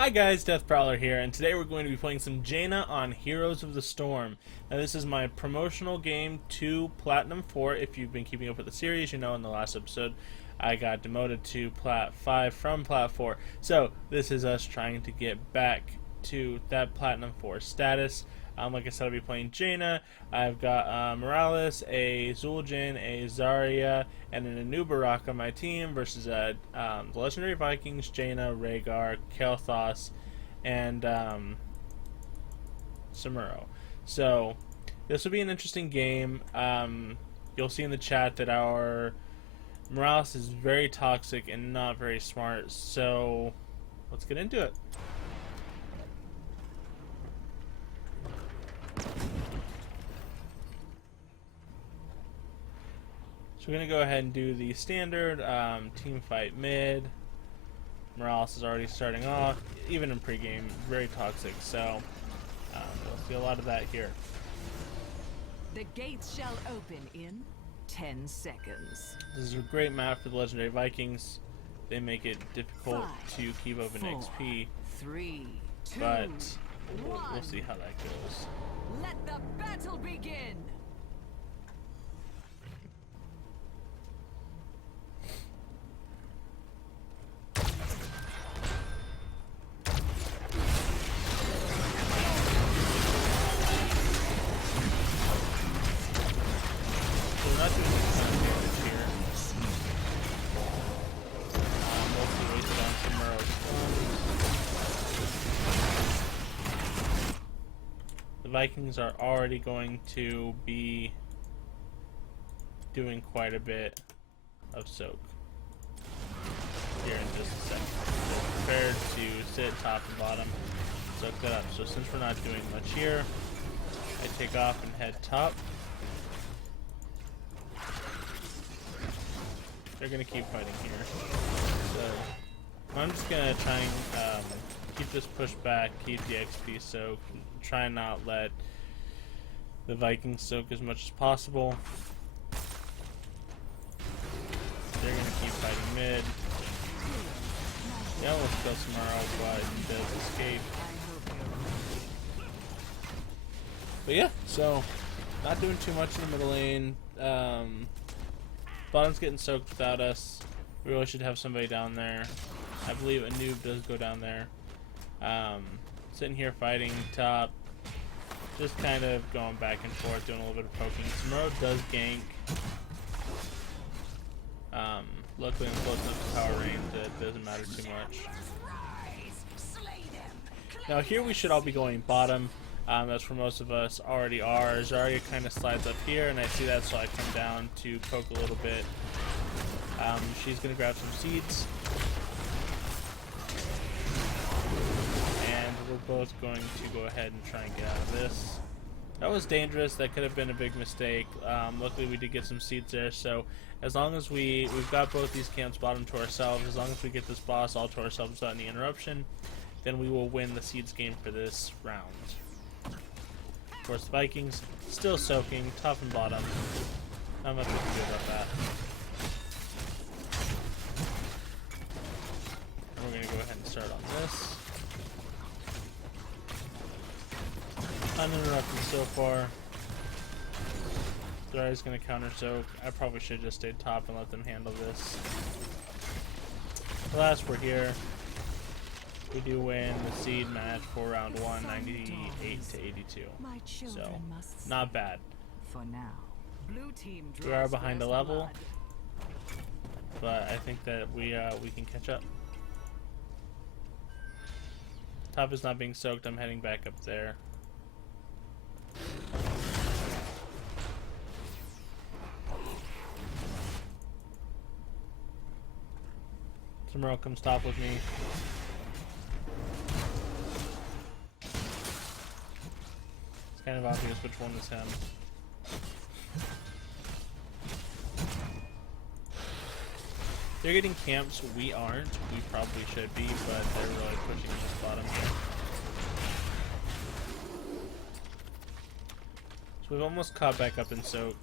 Hi guys, Death Prowler here, and today we're going to be playing some Jaina on Heroes of the Storm. Now this is my promotional game to Platinum 4. If you've been keeping up with the series, you know in the last episode I got demoted to Plat 5 from Plat 4. So this is us trying to get back to that Platinum 4 status. Like I said, I'll be playing Jaina. I've got Morales, a Zul'jin, a Zarya, and an Anubarak on my team versus the Legendary Vikings, Jaina, Rhaegar, Kael'thas, and Samuro. So this will be an interesting game. You'll see in the chat that our Morales is very toxic and not very smart. So let's get into it. So we're going to go ahead and do the standard team fight mid. Morales is already starting off, even in pregame, very toxic, so we'll see a lot of that here. The gates shall open in 10 seconds. This is a great map for the Legendary Vikings. They make it difficult to keep up in XP, 3, 2, but we'll 1. see how that goes. Let the battle begin! Not doing a ton of damage here. Mostly wasted on Samuro's stuns. The Vikings are already going to be doing quite a bit of soak here in just a second. So prepared to sit top and bottom, soak that up. So since we're not doing much here, I take off and head top. They're gonna keep fighting here, so I'm just gonna try and keep this push back, keep the XP soaked, try and not let the Vikings soak as much as possible. They're gonna keep fighting mid. Yeah, let's kill Samuro, but he does escape. But yeah, so not doing too much in the middle lane. Bottom's getting soaked without us. We really should have somebody down there. I believe a noob does go down there. Sitting here fighting top. Just kind of going back and forth, doing a little bit of poking. Samuro does gank. Luckily I'm close enough to power range that it doesn't matter too much. Now here we should all be going bottom. That's where most of us already are. Zarya kind of slides up here, and I see that, so I come down to poke a little bit. She's going to grab some seeds. And we're both going to go ahead and try and get out of this. That was dangerous. That could have been a big mistake. Luckily we did get some seeds there, so as long as we've got both these camps bottom to ourselves, as long as we get this boss all to ourselves without any interruption, then we will win the seeds game for this round. Of course, the Vikings still soaking, top and bottom. Not much we can do about that. And we're going to go ahead and start on this. Uninterrupted so far. Zarya's going to counter soak. I probably should have just stayed top and let them handle this. Alas, we're here. We do win the seed match for round 1, 98 to 82. So, not bad. For now. Blue team We are behind a level, but I think that we can catch up. Top is not being soaked. I'm heading back up there. Samuro comes top with me. It's kind of obvious which one is him. They're getting camps, we aren't. We probably should be, but they're really pushing this bottom here. So we've almost caught back up in soak.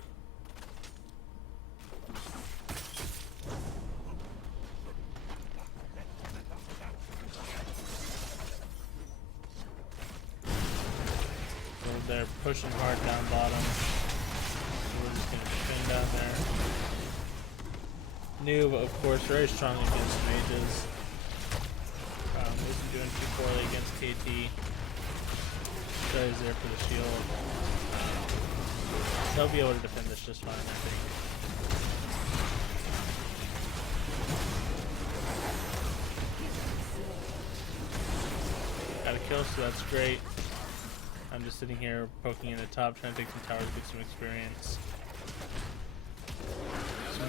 They're pushing hard down bottom. So we're just gonna defend down there. Noob, of course, very strong against mages. Isn't doing too poorly against KT. So he's there for the shield. They'll be able to defend this just fine, I think. Got a kill, so that's great. I'm just sitting here poking in the top, trying to take some towers, get some experience.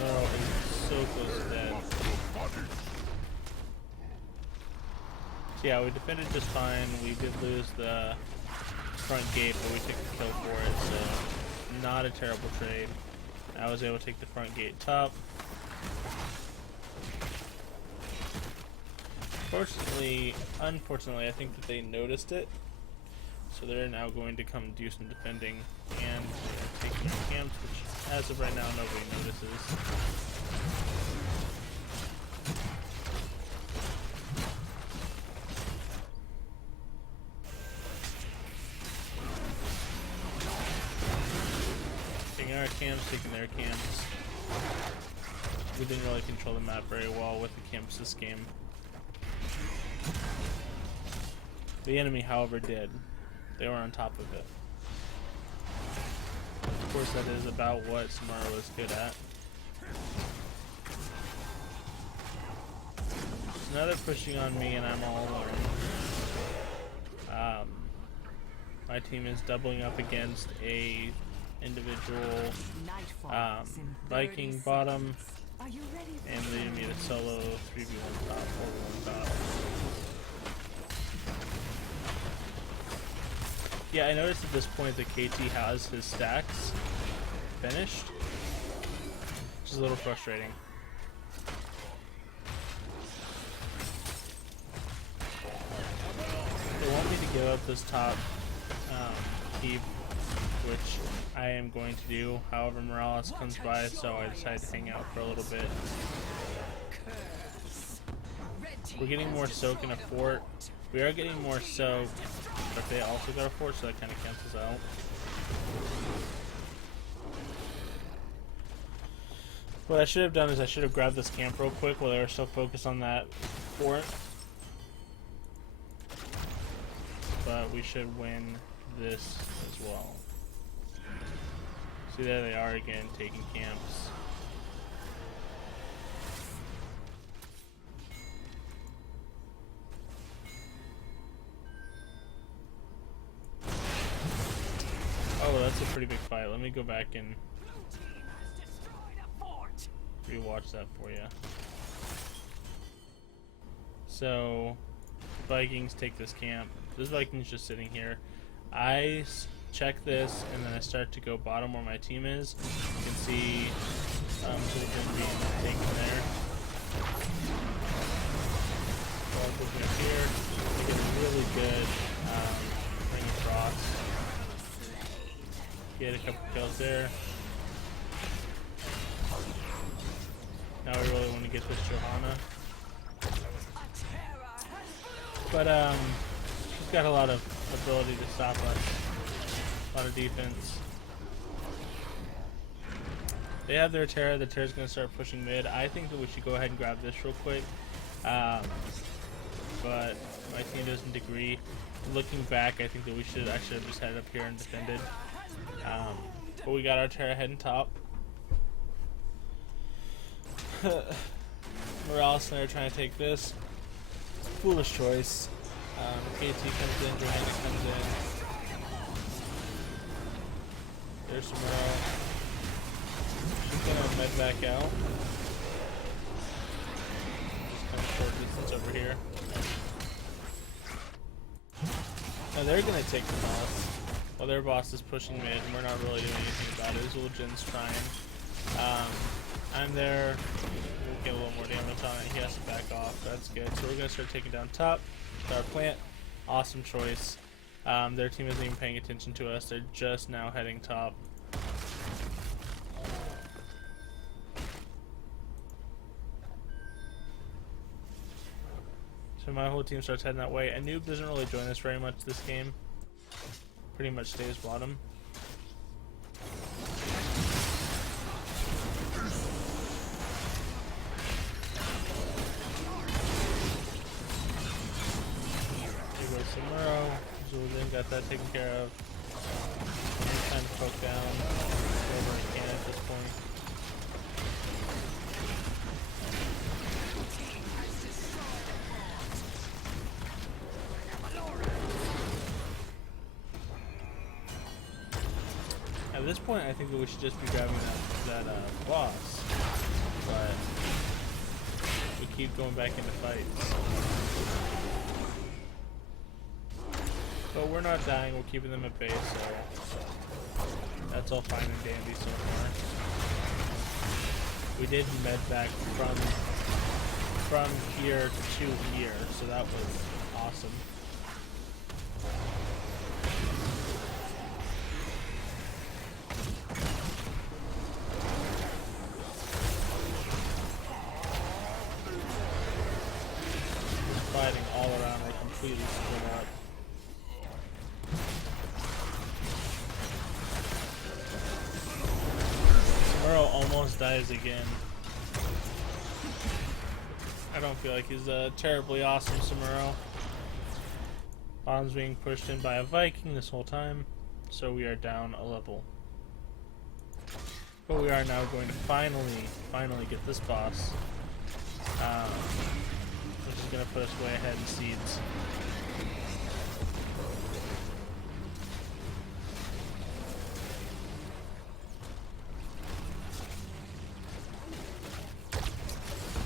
Maron is so close to dead. So yeah, we defended just fine. We did lose the front gate, but we took the kill for it, so not a terrible trade. I was able to take the front gate top. Unfortunately, I think that they noticed it. So they're now going to come do some defending and take their camps, which as of right now nobody notices. Taking our camps, taking their camps. We didn't really control the map very well with the camps this game. The enemy, however, did. They were on top of it. Of course, that is about what Samara was good at. So now they're pushing on me and I'm all alone. My team is doubling up against a individual Viking bottom and leading me to solo 3v1 top, 4v1 top. Yeah, I noticed at this point that KT has his stacks finished, which is a little frustrating. They want me to give up this top keep, which I am going to do. However, Morales comes by, so I decided to hang out for a little bit. We're getting more soak in a fort. We are getting more soak, but they also got a fort, so that kind of cancels out. What I should have done is I should have grabbed this camp real quick while they were still focused on that fort. But we should win this as well. See, there they are again, taking camps. Oh, that's a pretty big fight. Let me go back and rewatch that for you. So, Vikings take this camp. This Viking's just sitting here. I check this, and then I start to go bottom where my team is. You can see children being taken there. All pushing up here. They get a really good ring of frost. Get a couple kills there. Now we really want to get this Johanna. But she's got a lot of ability to stop us. A lot of defense. They have their Terra. The Terra's going to start pushing mid. I think that we should go ahead and grab this real quick. But my team doesn't agree. Looking back, I think that we should actually have just headed up here and defended. But we got our Terra heading top. Morales and I are trying to take this. Foolish choice. KT comes in, Jaina comes in. There's some she's gonna med back out. Just kind of short distance over here. Now they're gonna take them off. While their boss is pushing mid, and we're not really doing anything about it. Zul'jin's trying. I'm there. We'll get a little more damage on it. He has to back off. That's good. So we're going to start taking down top. Our plant. Awesome choice. Their team isn't even paying attention to us. They're just now heading top. So my whole team starts heading that way. And Noob doesn't really join us very much this game. pretty much stays bottom. Here goes Maron. Zul'jin got that taken care of. He's trying to poke down wherever he can at this point. At this point, I think that we should just be grabbing that boss, but we keep going back into fights. But we're not dying, we're keeping them at base, so that's all fine and dandy so far. We did med-vac from here to here, so that was awesome. Fighting all around, we're completely split up. Maron almost dies again. I don't feel like he's terribly awesome, Maron. Bottom's being pushed in by a Viking this whole time, so we are down a level. But we are now going to finally get this boss. Which is going to put us way ahead in seeds.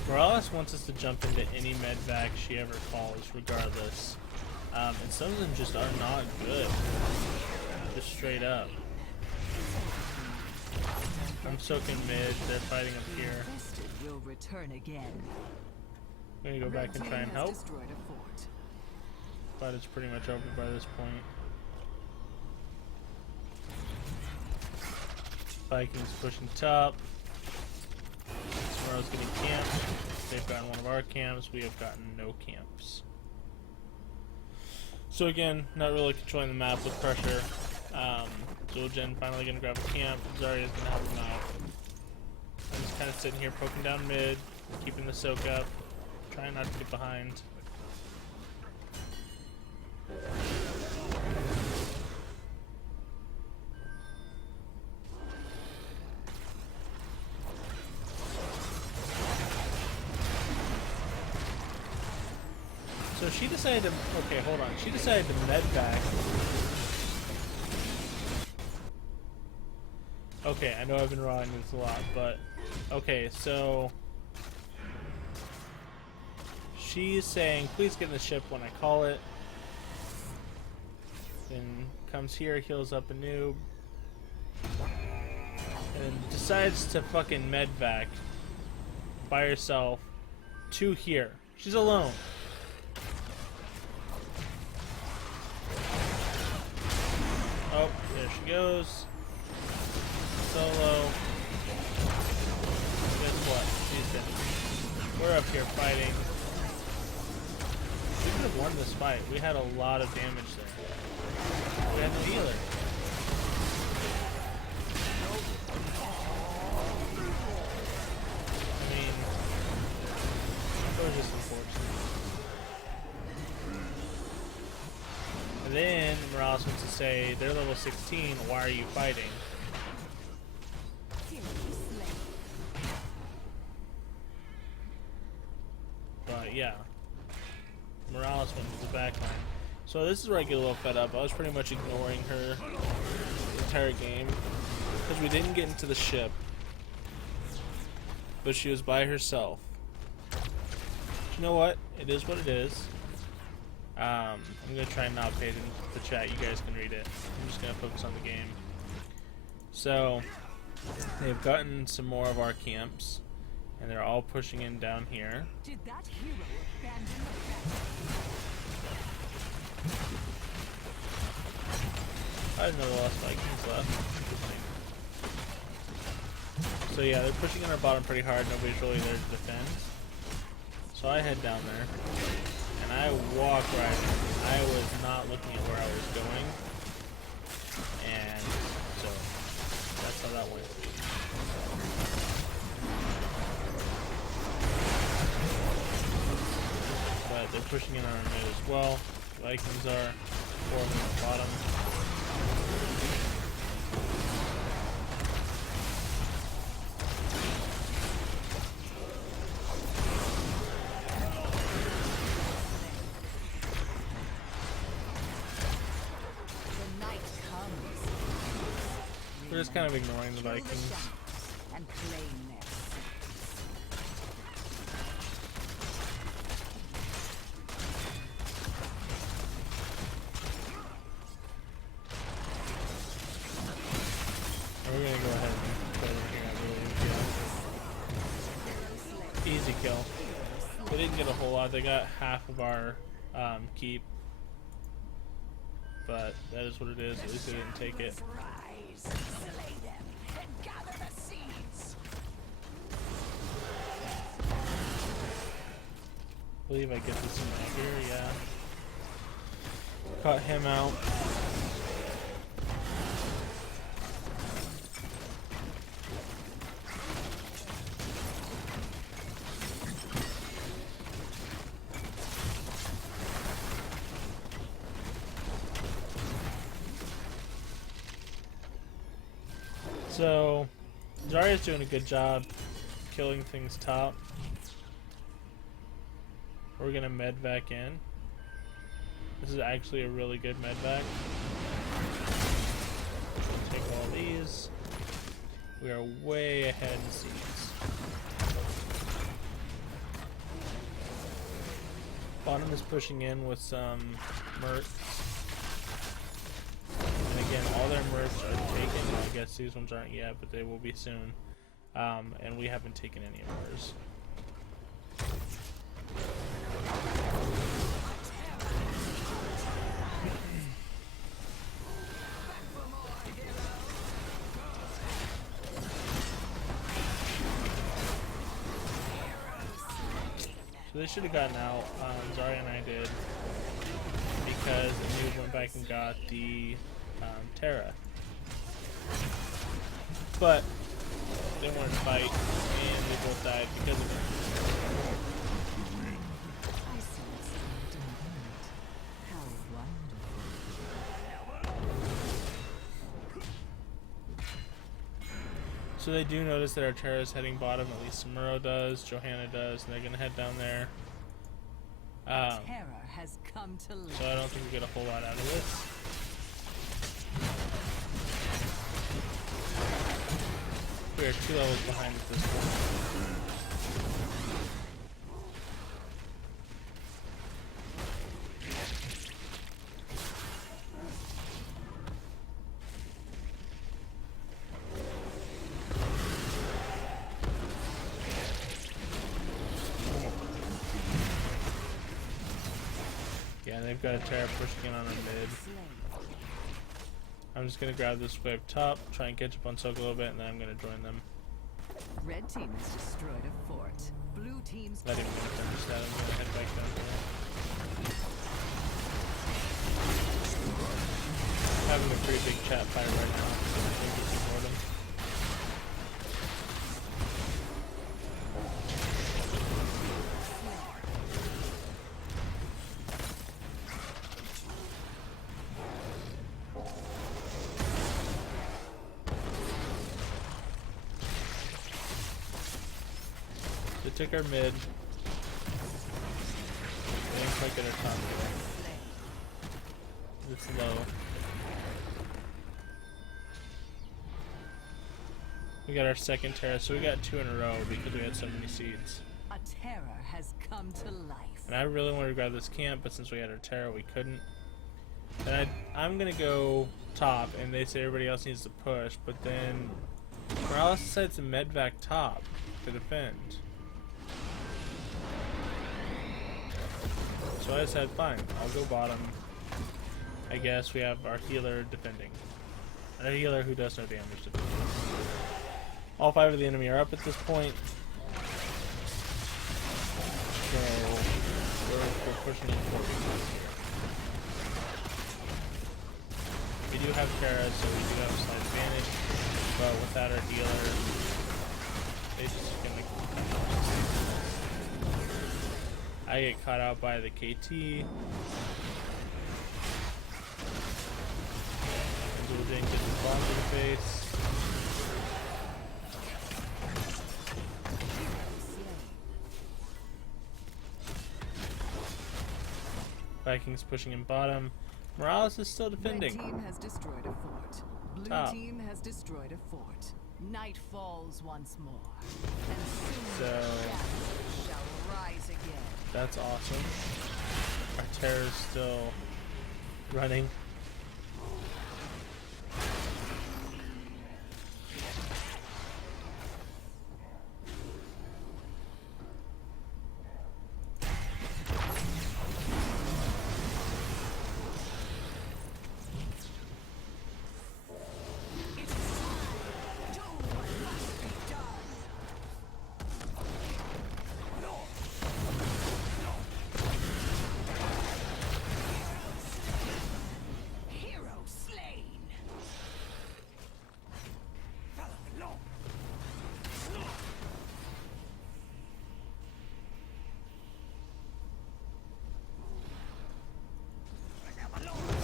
Morales wants us to jump into any medvac she ever calls, regardless. And some of them just are not good. Just straight up. I'm soaking mid, they're fighting up here. Will return again. I'm gonna go back and try and help, but it's pretty much over by this point. Vikings pushing top. Maron's getting camped. They've gotten one of our camps. We have gotten no camps. So again, not really controlling the map with pressure. Zul'jin finally gonna grab a camp. Zarya's gonna help him out. I'm just kind of sitting here poking down mid, keeping the soak up. Trying not to get behind. So she decided to, okay, hold on. She decided to med-vac. Okay, I know I've been rawing this a lot, but okay, so she's saying, please get in the ship when I call it. Then comes here, heals up a noob. And decides to fucking medvac by herself to here. She's alone. Oh, there she goes. Solo. Guess what? She's dead. We're up here fighting. We could have won this fight. We had a lot of damage there. We had no healer. I mean, that was just unfortunate. And then Morales wants to say, they're level 16, why are you fighting? But yeah. Morales went to the back line. So this is where I get a little fed up. I was pretty much ignoring her the entire game because we didn't get into the ship, but she was by herself. You know what? It is what it is. I'm gonna try and not pay attention to the chat. You guys can read it. I'm just gonna focus on the game. So they've gotten some more of our camps, and they're all pushing in down here. Did that hero abandon I didn't know the last Vikings left. So yeah, they're pushing in our bottom pretty hard. Nobody's really there to defend. So I head down there, and I walk right in. I was not looking at where I was going. And so that's how that went. But they're pushing in on our mid as well. Vikings are 4 of them at the bottom. We're just kind of ignoring the Vikings. And claim their We're gonna go ahead and put it here, I believe. Yeah. Easy kill. They didn't get a whole lot. They got half of our keep. But that is what it is. At least they didn't take it. slay them and gather the seeds. I believe I get this in right here, yeah. Cut him out. So, Zarya's doing a good job killing things top. We're gonna medvac in. This is actually a really good medvac. Take all these. We are way ahead in seeds. Bottom is pushing in with some mercs. And again, all their mercs are taken. I guess these ones aren't yet, but they will be soon. And we haven't taken any of ours. So they should have gotten out. Zarya and I did, because the move went back and got the Terra. But they wanted to fight, and they both died because of it. I saw something different. How wonderful. So they do notice that our Terra is heading bottom, at least Maron does, Johanna does, and they're going to head down there. Terror has come to life. So I don't think we get a whole lot out of this. We are 2 levels behind at this point. Yeah, they've got a Terra pushing in on our mid. I'm just gonna grab this wave top, try and catch up on Soak a little bit, and then I'm gonna join them. Red team has destroyed a fort. Blue team's Not even gonna finish that, I'm gonna head back down here. Having a pretty big chat fight right now, so I think we can ignore them. They took our mid. They didn't quite get our top here. It's low. We got our second Terra, so we got 2 in a row because we had so many seeds. a terror has come to life. And I really wanted to grab this camp, but since we had our Terra, we couldn't. And I'm gonna go top, and they say everybody else needs to push, but then Morales decides to medvac top to defend. So I said, fine, I'll go bottom. I guess we have our healer defending. And a healer who does no damage defending. All 5 of the enemy are up at this point. So we're pushing in forward. We do have Terra, so we do have a slight advantage. But without our healer, it's just gonna. I get caught out by the KT. Dual Jane gets the bomb to the face. Vikings pushing in bottom. Morales is still defending. Red team has destroyed a fort. Blue Top. team has destroyed a fort. Night falls once more. And soon So shadows shall rise again. that's awesome. Our terror's still running.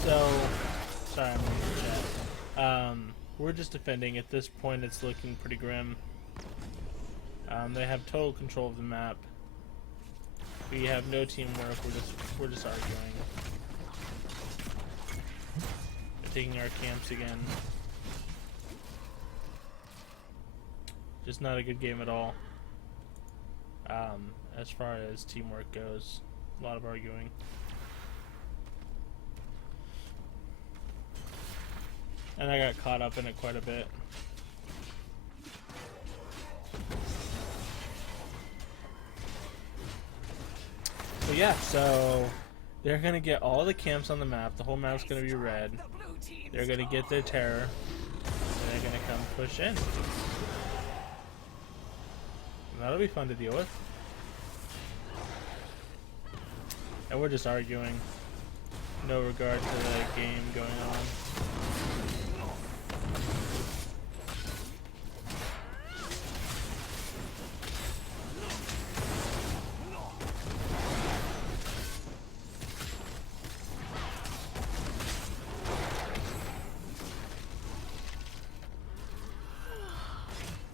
So, sorry, I'm in the chat. We're just defending. At this point, it's looking pretty grim. They have total control of the map. We have no teamwork. We're just arguing. They're taking our camps again. Just not a good game at all. As far as teamwork goes, a lot of arguing. And I got caught up in it quite a bit. But yeah, so they're gonna get all the camps on the map. The whole map's gonna be red. They're gonna get their terror, and they're gonna come push in. And that'll be fun to deal with. And we're just arguing. No regard to the game going on.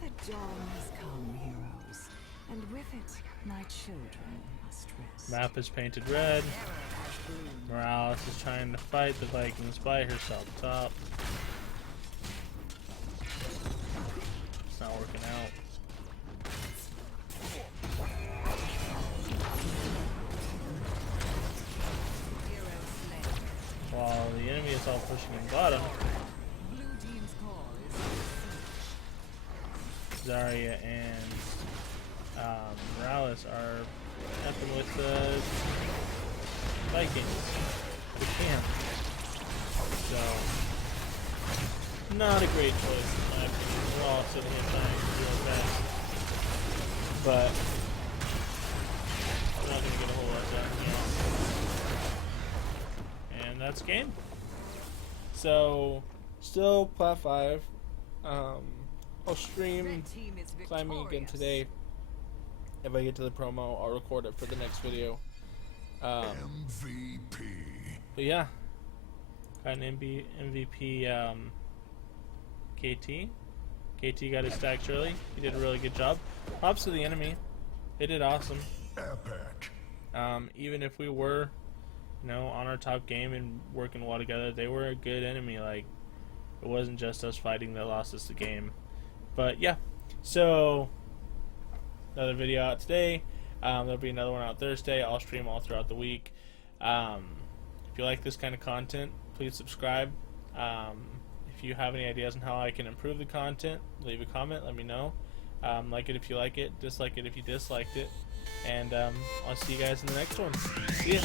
The dawn has come, heroes, and with it, my children must rest. Map is painted red. Morales is trying to fight the Vikings by herself top. It's not working out. While the enemy is all pushing in bottom, Blue team's core is Zarya and Morales are effing with the Vikings, the camp. So, not a great choice in my opinion. We're all sitting here trying to do our best, but we're not going to get a whole lot done here. And that's game. So, still Plat 5. I'll stream Red team is climbing again victorious. today. If I get to the promo, I'll record it for the next video. MVP. But yeah, got an MVP KT. KT got his stacks early. He did a really good job. Props to the enemy. They did awesome. Epic. Even if we were, on our top game and working well together, they were a good enemy. Like, it wasn't just us fighting that lost us the game. But yeah, so another video out today. There'll be another one out Thursday. I'll stream all throughout the week. If you like this kind of content, please subscribe. If you have any ideas on how I can improve the content, leave a comment, let me know. Like it if you like it, dislike it if you disliked it. And I'll see you guys in the next one. See ya.